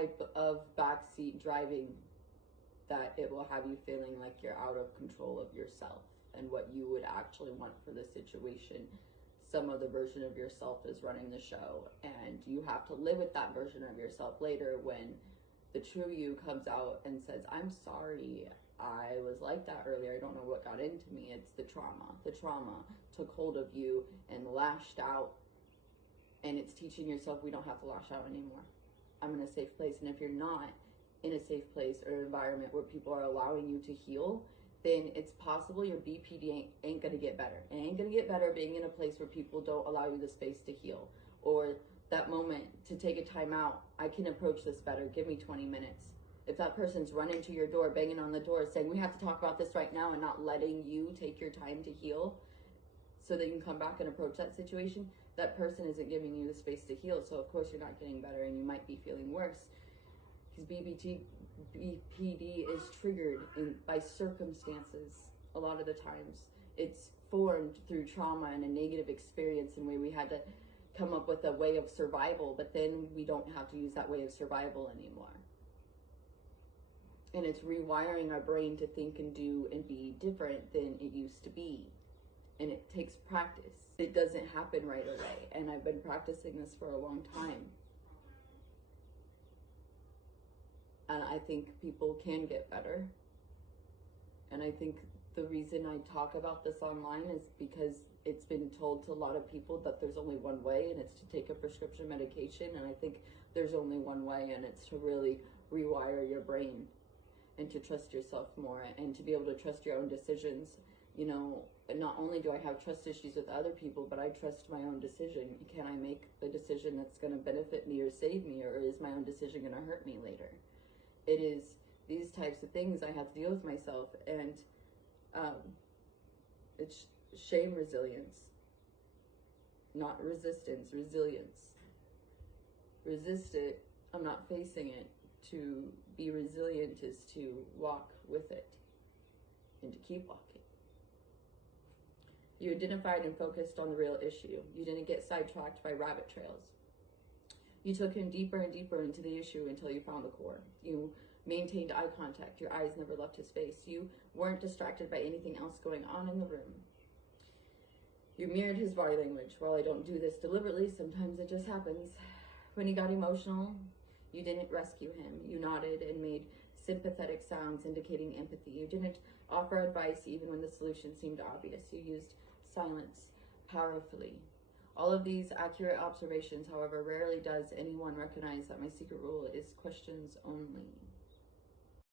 type of backseat driving that it will have you feeling like you're out of control of yourself and what you would actually want for the situation. Some other version of yourself is running the show, and you have to live with that version of yourself later when the true you comes out and says, I'm sorry, I was like that earlier, I don't know what got into me. It's the trauma. The trauma took hold of you and lashed out, and it's teaching yourself we don't have to lash out anymore. I'm in a safe place. And if you're not in a safe place or an environment where people are allowing you to heal, then it's possible your BPD ain't gonna get better. It ain't gonna get better being in a place where people don't allow you the space to heal, or that moment to take a time out. I can approach this better. Give me 20 minutes. If that person's running to your door, banging on the door, saying, we have to talk about this right now, and not letting you take your time to heal so that you can come back and approach that situation, that person isn't giving you the space to heal. So of course you're not getting better, and you might be feeling worse. Because BPD is triggered by circumstances a lot of the times. It's formed through trauma and a negative experience, and where we had to come up with a way of survival, but then we don't have to use that way of survival anymore. And it's rewiring our brain to think and do and be different than it used to be. And it takes practice. It doesn't happen right away. And I've been practicing this for a long time. And I think people can get better. And I think the reason I talk about this online is because it's been told to a lot of people that there's only one way, and it's to take a prescription medication. And I think there's only one way, and it's to really rewire your brain and to trust yourself more and to be able to trust your own decisions. You know, not only do I have trust issues with other people, but I trust my own decision. Can I make a decision that's going to benefit me or save me, or is my own decision going to hurt me later? It is these types of things I have to deal with myself, and it's shame resilience, not resistance, resilience. Resist it, I'm not facing it. To be resilient is to walk with it and to keep walking. You identified and focused on the real issue. You didn't get sidetracked by rabbit trails. You took him deeper and deeper into the issue until you found the core. You maintained eye contact. Your eyes never left his face. You weren't distracted by anything else going on in the room. You mirrored his body language. While I don't do this deliberately, sometimes it just happens. When he got emotional, you didn't rescue him. You nodded and made sympathetic sounds indicating empathy. You didn't offer advice even when the solution seemed obvious. You used silence powerfully. All of these accurate observations, however, rarely does anyone recognize that my secret rule is questions only.